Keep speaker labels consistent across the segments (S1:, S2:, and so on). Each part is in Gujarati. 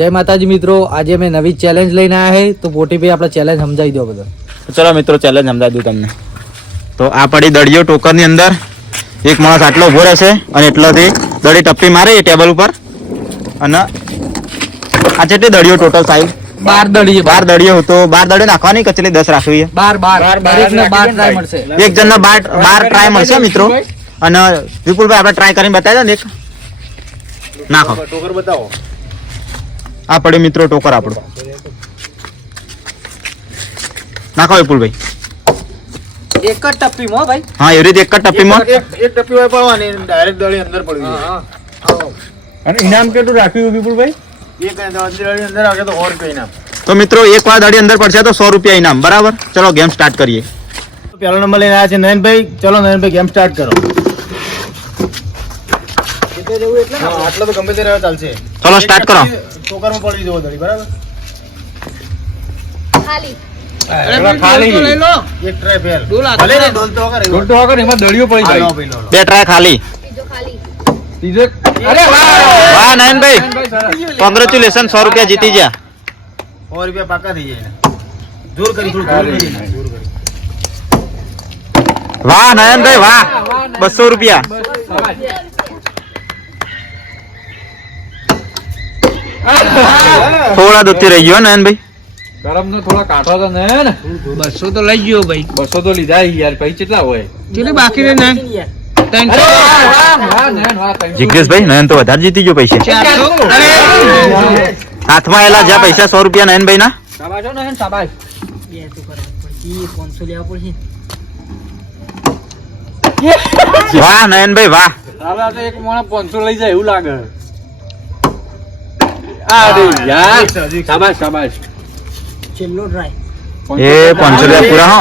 S1: જય માતાજી મિત્રો આજે મેં નવી ચેલેન્જ લઈને આવ્યા છે તો પોટીભાઈ આપણે ચેલેન્જ સમજાવી દો બધા.
S2: ચલો મિત્રો ચેલેન્જ સમજાવી દઉં તમને. તો આ પડી દળીઓ ટોકરની અંદર એક માણસ આટલો ઊભો રહેશે અને એટલાથી દડી ટપ્પી મારે એ ટેબલ ઉપર. અને આ જેટલી દળીઓ ટોટલ સાહેબ
S1: બાર દડીયો
S2: બાર દળીઓ તો બાર દળીઓ નાખવાની કચલી દસ રાખવી
S1: બાર બાર. બાર ટ્રાય મળશે.
S2: એક જણના બાર બાર ટ્રાય મળશે મિત્રો. અને વિપુલભાઈ આપણે ટ્રાય કરીને બતાવી દો ને એક. નાખો.
S3: ટોકર બતાવો.
S2: આ પડ્યો મિત્રો ટોકર આપણો. નાખો વિપુલભાઈ
S1: એક જ ટપ્પી મો ભાઈ.
S2: હા એવી રીતે એક જ ટપ્પીમાં
S3: એક એક ટપ્પી હોય પડવાની ડાયરેક્ટ દળી અંદર પડવી
S4: અને ઇનામ કેટલું રાખ્યું વિપુલભાઈ
S3: એક દળી અંદર આવે તો ઓર કઈ ઇનામ.
S2: તો મિત્રો એક વાર દળી અંદર પડશે તો સો રૂપિયા ઇનામ. બરાબર? ચલો ગેમ સ્ટાર્ટ કરીએ.
S3: પહેલો નંબર લઈને આવ્યા છે નયનભાઈ ચલો નયનભાઈ ગેમ સ્ટાર્ટ કરો. આટલો તો ગમે તે રહ્યો ચાલશે.
S2: ચલો સ્ટાર્ટ કરો.
S3: ટોકરમાં પડવી જવો દળી બરાબર?
S5: ખાલી.
S2: બે ટ્રાય
S1: વાહ!
S2: વાહ! નયનભાઈ. કોંગ્રેચ્યુલેશન સો રૂપિયા જીતી ગયા.
S3: સો રૂપિયા પાકા થઈ જાય જોર કરી થોડું
S2: વાહ નયનભાઈ વાહ. બસો રૂપિયા. થોડા દૂધથી રહી ગયો નયનભાઈ
S4: ગરમ નો થોડા કાંઠો તો ને ને
S1: બસો તો લઈ ગયો ભાઈ.
S4: બસો તો લીધા યાર ભાઈ કેટલા હોય?
S1: કેટલી બાકી રે ને
S2: જિગ્નેશભાઈ નયન તો વધારે જીતી ગયો પૈસા. હાથમાં એલા જ્યાં પૈસા સો રૂપિયા નયનભાઈ ના
S1: શાબાશ હો નયન, શાબાશ
S2: વાહ નયનભાઈ વાહ.
S4: હવે એક મોણા 500 લઈ જાય એવું લાગે. અરે યાર. શાબાશ શાબાશ.
S2: એ પૂરા હો.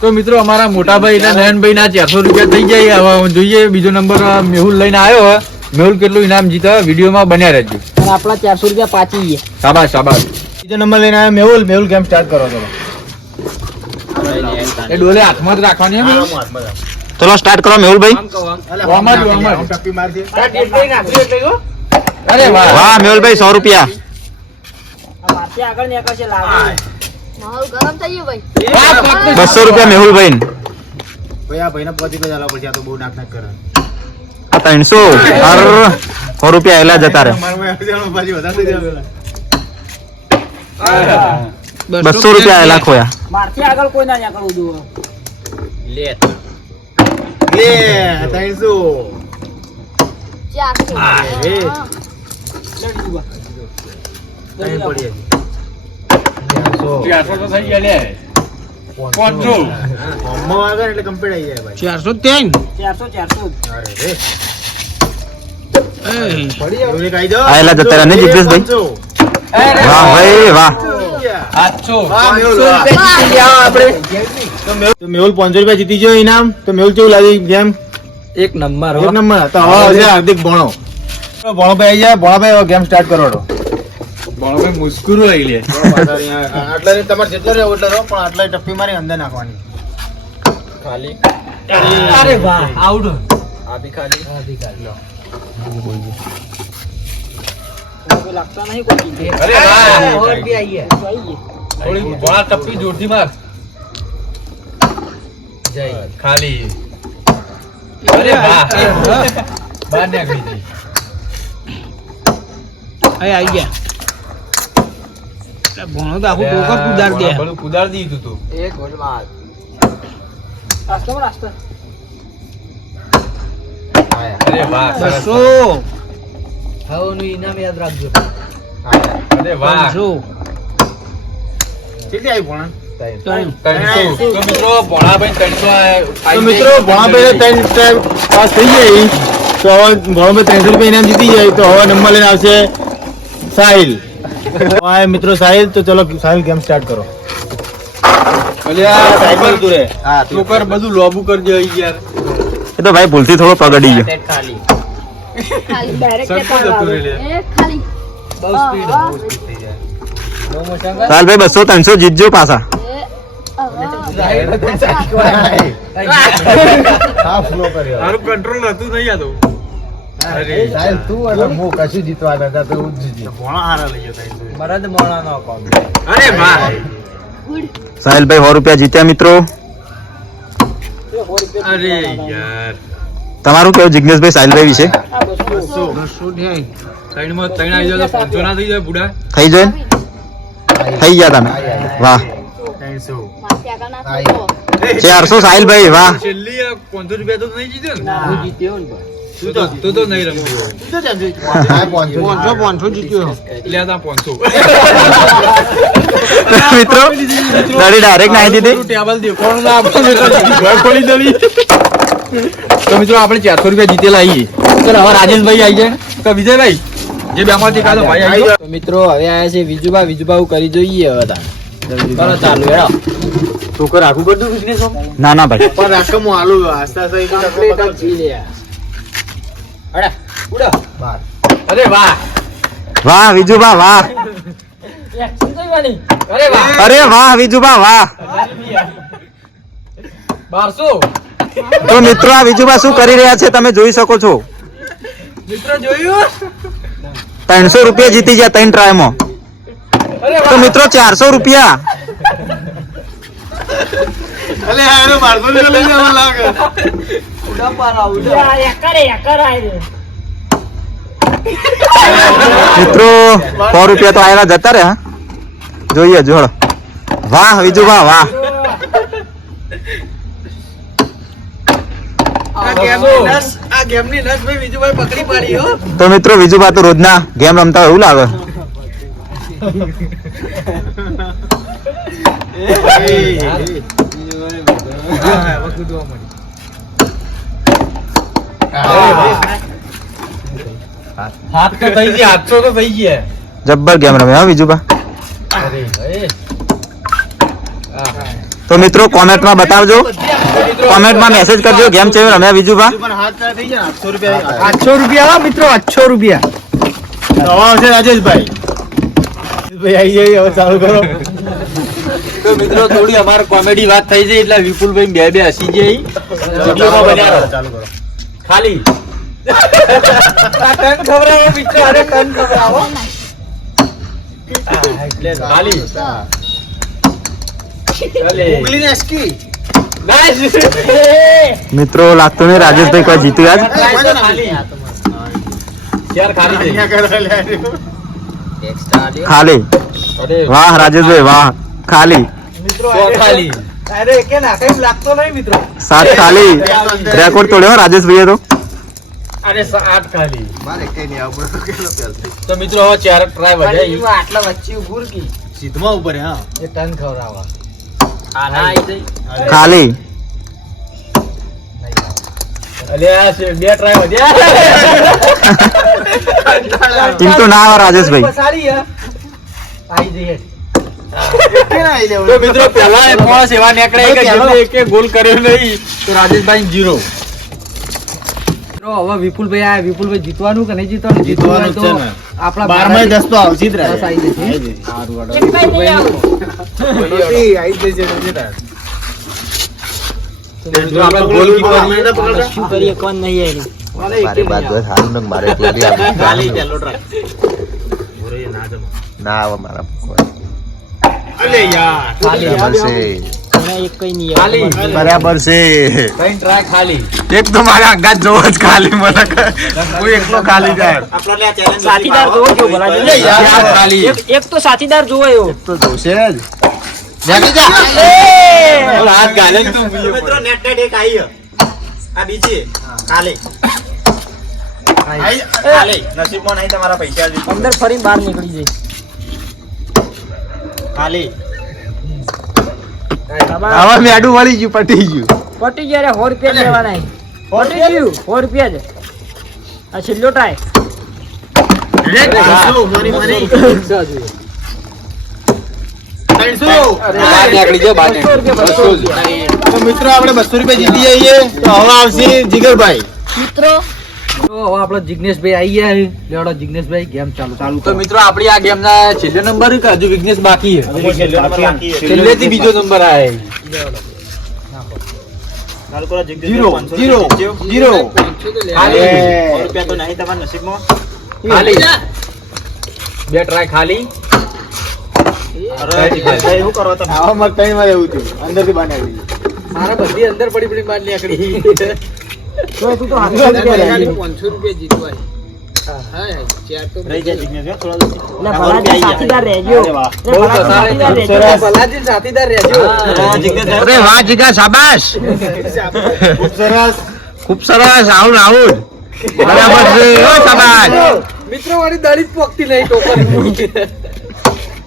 S4: તો મિત્રો અમારા મોટાભાઈ એટલે નયનભાઈ ના ચારસો રૂપિયા થઈ જાય. હવે જોઈએ બીજો નંબર મેહુલ લઈને આવ્યો. મેહુલ કેટલું ઇનામ વીડિયો વિડીયોમાં બન્યા રહેજો.
S1: અને આપણા ચારસો રૂપિયા પાછી ગયા
S4: શાબાશ શાબાશ.
S3: બીજો નંબર લઈને આવ્યો મેહુલ. મેહુલ ગેમ સ્ટાર્ટ કરો ચલો.
S4: એ ડોલે હાથમાં જ રાખવાની
S2: ચલો સ્ટાર્ટ કરો મેહુલભાઈ
S4: વાહ
S2: મેહુલભાઈ સો રૂપિયા
S5: માહોલ ગરમ થઈ ગયો ભાઈ
S4: વાહ, ફક્ત
S2: બસો રૂપિયા મેહુલભાઈ
S3: ભાઈ. આ ભાઈને પહોંચી ગયા ચાલવા પડશે આ તો બહુ નાક નાક કરે.
S2: આ ત્રણસો. સો રૂપિયા એલા જતા
S3: પેલા.
S2: બસો રૂપિયા એલા ખોયા.
S3: લે
S5: ચારસો
S3: હા, એ.
S5: હા.
S3: ત્રણ પડી હજી.
S4: ચારસો તો થઈ ગયા લે.
S3: ભાઈ.
S1: ચારસો ત્રણ
S3: ચારસો રે. એવું એક આઈ જાઓ.
S2: આ એલા જતા રહે. વાહ ભાઈ. વાહ
S4: આઠસો
S3: વાહ, મેહુલ, પાંચસો રૂપિયા જીતી ગયો ઇનામ. તો મેહુલ કેવું લાગી ગેમ
S1: એક નંબર
S3: એક નંબર. તો હવે હાર્દિક ભણો. તો ભણોભાઈ આવી જાય ભણોભાઈ હવે ગેમ સ્ટાર્ટ કરો ભણોભાઈ
S4: ભાઈ મુસ્કુરો લઈ લે
S3: આટલા તમારે જેટલો રહ્યો એટલો રહો પણ આટલા ટપ્પી મારી અંદર નાખવાની. ખાલી.
S1: અરે વાહ આઉટ
S4: અરે વાહ થોડી ભોળા ટપ્પી જોરથી માર. ખાલી. અરે વાહ. બહાર નીકળી ગઈ.
S1: આવી ગયા. ભણો તો આખું ટોકર કુદાર દે
S4: ભલું કુદાર દીધું તું અરે વાહ
S1: બસો. હવનું ઇનામ યાદ રાખજો.
S4: અરે વાહ.
S1: જો.
S3: કેટલી આવી ભણા?
S4: મિત્રો ભોળાભાઈ ત્રણસો આ-
S3: તો મિત્રો ભણાભાઈ ત્રણ પાસ થઈ જાય તો હવે ભણાભાઈ ત્રણસો રૂપિયા ઇનામ જીતી જાય. તો હવે નંબર લઈને આવશે સાહિલ. હા મિત્રો સાહિલ તો ચલો સાહિલ ગેમ સ્ટાર્ટ કરો?
S4: બધું લોબુ કરજો યાર.
S2: એ તો ભાઈ ભૂલથી થોડો પગડી ગયો.
S5: ખાલી
S1: બહુ સ્પીડ
S2: ભાઈ બસો ત્રણસો જીતજો પાછા.
S4: કંટ્રોલ નહીં
S3: સાહેબ તું અને હું કશું જીતવા નતા તો હું
S4: અરે વાહ
S2: સાહિલભાઈ સો રૂપિયા જીત્યા મિત્રો.
S4: અરે યાર.
S2: તમારું કેવું જિગ્નેશભાઈ સાહિલભાઈ વિશે?
S4: ત્રણમાં ત્રણ આવી જાય તો પાંચસો ના થઈ જાય
S2: થઈ જાય? ને? થઈ ગયા તમે? વાહ. ચારસો સાહિલભાઈ વાહ.
S4: પાંચસો રૂપિયા તો નહીં જીત્યો ને? તું તો નહીં
S2: મિત્રો ડાયરેક્ટ નાખી દીધી.
S4: ટેબલ ખોલી દળી તો મિત્રો આપણે ચારસો રૂપિયા જીતેલા આવીએ ચાલ હવે રાજેશભાઈ આવી જાય તો વિજયભાઈ જે બે માંથી કાઢો ભાઈ આવી
S1: તો મિત્રો હવે આવ્યા છે વિજુભા. વિજુભા કરી જોઈએ હવે તાર. કરો ચાલુ હેડો.
S3: છોકર આખું કરી બિઝનેસ
S2: ના ના ભાઈ.
S3: પણ રાખમ હું હાલું. આસ્તા બાર.
S4: અરે વાહ.
S2: વાહ વિજુભા વાહ.
S4: અરે વાહ.
S2: અરે વાહ વિજુબા વાહ.
S4: બારસો.
S2: તો મિત્રો આ વિજુબા શું કરી રહ્યા છે તમે જોઈ શકો છો?
S4: મિત્રો જોયું?
S2: ત્રણસો રૂપિયા જીતી ગયા ત્રણ ટ્રાયમાં
S4: અરે
S2: તો મિત્રો ચારસો રૂપિયા. મિત્રો સો રૂપિયા તો આયેલા જતા રે જોઈએ જોડ. વાહ બીજું વાહ.
S4: આ ગેમની નસ ભાઈ વિજુભાઈ પકડી પાડી હો
S2: તો મિત્રો વિજુબા તો રોજના ગેમ રમતા હોય એવું લાગે.
S4: હાથ તો થઈ ગયા હાથસો તો થઈ ગયા.
S2: જબ્બર ગેમ રમે હા વિજુબા તો મિત્રો કોમેન્ટમાં બતાવજો. કોમેન્ટમાં મેસેજ કરજો ગેમ છે? રમ્યા વિજુબા
S3: પણ હાથ ચાર થઈ ગયા આઠસો રૂપિયા
S1: આઠસો રૂપિયા મિત્રો આઠસો રૂપિયા.
S3: તો હવે આવશે રાજેશભાઈ. રાજેશભાઈ આવી જાય હવે ચાલુ કરો.
S4: તો મિત્રો થોડી અમારે કોમેડી વાત થઈ છે એટલે વિપુલભાઈ બે બે હસી જઈ વિડીયોમાં બન્યા રહો.
S3: ચાલુ કરો
S4: ખાલી. ટન ખવડાવો મિત્રો અરે ટન ખવડાવો. ખાલી. ચાલે. Nice.
S2: મિત્રો લાગતો નહીં રાજેશભાઈ કોઈ જીત્યું આજ
S4: ખાલી. ચાર ખાલી થઈ.
S2: ખાલી
S4: અરે
S2: વાહ રાજેશભાઈ વાહ. ખાલી. સાત ખાલી. રેકોર્ડ તોડ્યો રાજેશભાઈએ તો.
S4: ખાલી તો મિત્રો હવે ચાર ટ્રાય વધે
S1: આટલા વચ્ચે
S3: સીધમાં ઉપર હા
S1: એ ટન ખવડાવવા.
S2: ખાલી. તો ના આવે રાજેશભાઈ.
S1: સારી હે આઈ જઈએ
S4: તો મિત્રો પહેલા એ પોસ કે ગોલ કર્યો નહીં તો રાજેશભાઈ જીરો.
S1: મિત્રો હવે વિપુલભાઈ આ વિપુલભાઈ જીતવાનું કે નહીં જીતવાનું?
S3: જીતવાનું
S1: તો
S3: ને.
S1: આપણા
S3: બારમાં દસ તો આવશે જ
S1: દસ આવી જશે.
S4: મિત્રો આપણે ગોલકીપર
S1: શું કરીએ? કોણ નહીં
S6: મારી બાદ બસ હારું ને મારે ના આવે મારા કોઈ.
S1: ખાલી
S6: બરાબર છે
S1: એક કઈ નહીં
S4: ખાલી.
S6: બરાબર છે.
S4: ત્રણ ટ્રાય ખાલી.
S6: એક તો મારા અંગાત જોવો જ ખાલી મને હું એકલો ખાલી જાય
S1: સાથીદાર જોવો ભલા
S4: ખાલી.
S1: એક તો સાથીદાર જોવો એવો.
S6: તો જોશે જ.
S4: ઓલા હાથ ગાલે તમારા પૈસા
S1: અંદર ફરી બહાર નીકળી જાય.
S6: હવે મેડું વળી ગયું પટી ગયું.
S1: પટી ગયા રે સો રૂપિયા લેવાના છે. પટી ગયું સો રૂપિયા જ. આ છેલ્લો
S3: ટાય મિત્રો આપણે બસો રૂપિયા જીતી જઈએ તો હવે આવશે જીગરભાઈ.
S5: મિત્રો
S7: તો હવે આપણો જિગ્નેશભાઈ આવી ગયા લેવડો જિગ્નેશભાઈ ગેમ ચાલુ ચાલુ
S4: તો મિત્રો આપણી આ ગેમ ના છેલ્લો નંબર કે હજુ વિઘ્નેશ બાકી છે. છેલ્લે થી બીજો નંબર આવે
S3: જીરો જીરો જીરો.
S2: રૂપિયા તો નહીં તમારા નસીબમાં.
S4: ખાલી. બે ટ્રાય ખાલી.
S7: મારા બધી અંદર પડી પડી બહાર નીકળી
S1: તો તું રૂપિયા
S3: ખૂબ સરસ.
S2: આવું રાહુલ બરાબર છે.
S7: મિત્રો વાળી દળિત પોકતી નહીં ટોકર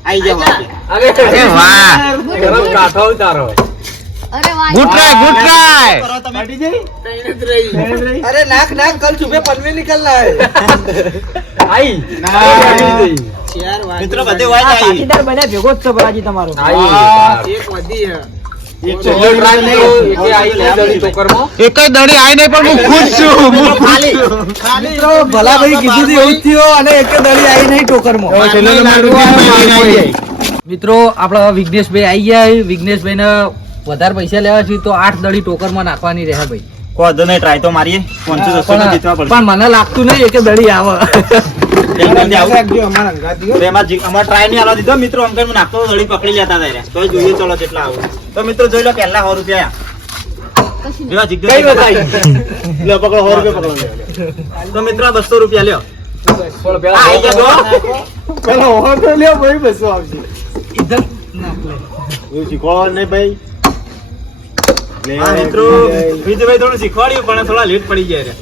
S2: આઈ જાવ
S7: અરે
S2: અરે વાહ.
S7: ગરમ કાઠો તારો
S2: ગુડ ટ્રાય ગુડ ટ્રાય
S7: અરે નાક નાક કલ સુબહ પનવે નિકલના હે.
S4: આઈ.
S2: મિત્રો બધે વાત આવી.
S1: સાથીદાર બને ભેગો જ છો બરાજી તમારો.
S4: આઈ
S3: એક
S4: વધી એકે આઈ નહીં. દળી ટોકરમાં.
S2: એક જ દડી આઈ નહીં પણ હું ખુશ છું
S7: મિત્રો ભલા ભાઈ કીધું એવું જ અને એક દળી આવી નહીં ટોકરમાં. મિત્રો આપણા વિઘ્નેશભાઈ આવી ગયા વિઘ્નેશભાઈ વિઘ્નેશભાઈને વધારે પૈસા લેવા છે તો આઠ દળી ટોકરમાં નાખવાની રહે ભાઈ.
S2: કોઈ નહીં ટ્રાય તો મારીએ.
S7: પણ
S2: જીતવા પડશે.
S7: પણ મને લાગતું નહીં કે દડી આવે.
S2: ટ્રાય નહીં દીધો. મિત્રો અંકલ નાખતો દડી પકડી લેતા હતા રહ્યા. જોઈએ ચલો કેટલા આવું. તો મિત્રો જોઈ લો પહેલા સો રૂપિયા તો મિત્રો બસો લ્યો.
S4: પણ પેલા
S3: લ્યો ભાઈ બસો આવશે. એવું શીખવાડો નહીં ભાઈ.
S2: હા મિત્રો વિજયભાઈ થોડું શીખવાડ્યું પણ થોડા લેટ પડી ગયા રે.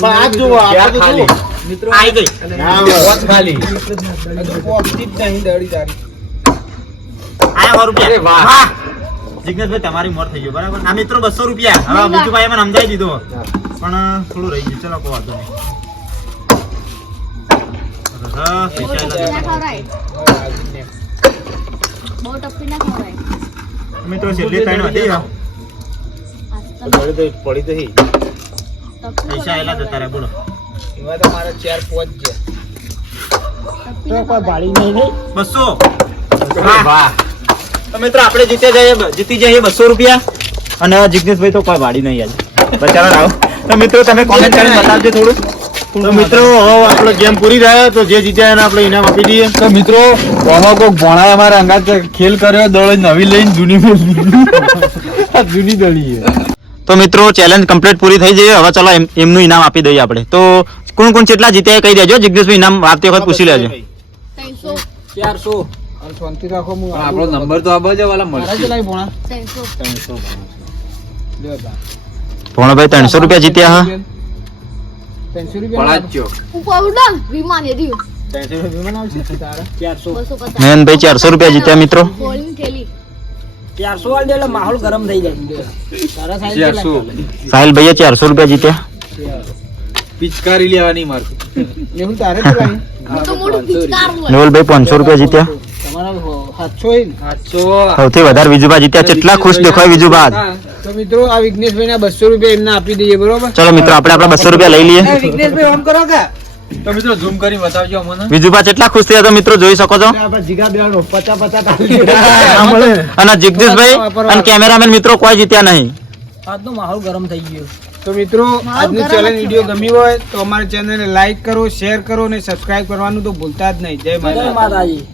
S3: પણ આ જુઓ, આ તો જુઓ.
S2: મિત્રો આઈ ગઈ.
S3: ના, બસ.
S4: પાંચ ખાલી.
S2: આયા સો રૂપિયા.
S4: અરે વાહ.
S2: વાહ. જિગ્નેશભાઈ તમારી મોર થઈ ગયો બરાબર? આ મિત્રો બસો રૂપિયા. હવે બીજુભાઈ મને સમજાવી દીધો. પણ થોડું રહી ગયું. ચલો કોઈ વાંધો નહીં. હા,
S5: બહુ
S2: પૈસા
S5: ના ખવડાય.
S2: મિત્રો છેલ્લી ત્રણ વધી
S5: તો
S3: પડી તો- પડી તો હી.
S2: પૈસા આયેલા જતા રહ્યા બોલો.
S5: છે. તો
S1: કોઈ
S5: ખવડાય.
S1: નહીં નહીં
S2: બસો.
S4: વાહ.
S2: તો મિત્રો આપણે જીતે જઈએ જીતી જઈએ બસો રૂપિયા. અને જિગ્નેશભાઈ તો કોઈ વાડી નહીં યાર બચારા આવો. તો મિત્રો તમે કોમેન્ટ કરીને બતાવજો થોડું.
S3: તો મિત્રો હવે આપણે ગેમ પૂરી થાય તો જે જીત્યા એને આપણે ઇનામ આપી દઈએ.
S4: તો મિત્રો આમાં કોક ભણાય અમારે અંગાત ખેલ કર્યો દળ નવી લઈને જૂની જૂની દળી
S2: તો મિત્રો ચેલેન્જ કમ્પ્લીટ પૂરી થઈ જઈએ હવે ચલો એમનું ઇનામ આપી દઈએ આપણે. તો કોણ કોણ કેટલા જીત્યા કહી દેજો. જિગ્નેશભાઈ ઇનામ આવતી વખત પૂછી લેજો.
S7: ચારસો.
S4: આપણો નંબર તો આ બાજુ વાલા મળશે.
S5: ત્રણસો
S2: ભોણભાઈ ત્રણસો રૂપિયા જીત્યા હા.
S4: પડાચ્યો
S5: ઉપર વિમાન એ રહ્યું
S1: ચારસો.
S5: બસો પચાસ.
S2: નયનભાઈ ચારસો રૂપિયા જીત્યા મિત્રો.
S5: થેલી
S1: ચારસો વાળી એટલે માહોલ ગરમ થઈ જાય. તારા સાહેબ
S4: ચારસો.
S2: ચારસો રૂપિયા જીત્યા.
S4: પિચકારી લેવાની
S2: મેહુલભાઈ પાંચસો રૂપિયા. જીત્યા. સૌથી વધારે વિજુબા જીત્યા. કેટલા ખુશ દેખાય વિજુબા.
S7: તો મિત્રો આ વિઘ્નેશભાઈ ના બસો રૂપિયા એમને આપી દઈએ બરોબર?
S2: ચલો મિત્રો આપણે આપણા બસો રૂપિયા લઈ લઈએ.
S7: વિઘ્નેશભાઈ ઓમ કરો કે?
S4: તો મિત્રો ઝૂમ કરી બતાવજો અમને.
S2: વિજુબા કેટલા ખુશ થયા તો મિત્રો જોઈ શકો છો. અને જગદીશભાઈ અને કેમેરામેન મિત્રો કોઈ જીત્યા નહીં.
S1: આજનો માહોલ ગરમ થઈ ગયો.
S7: તો મિત્રો આજની ચેનલ વીડિયો ગમી હોય તો અમારી ચેનલને લાઈક કરો શેર કરો અને સબસ્ક્રાઇબ કરવાનું તો ભૂલતા જ નહીં.
S1: જય માતાજી.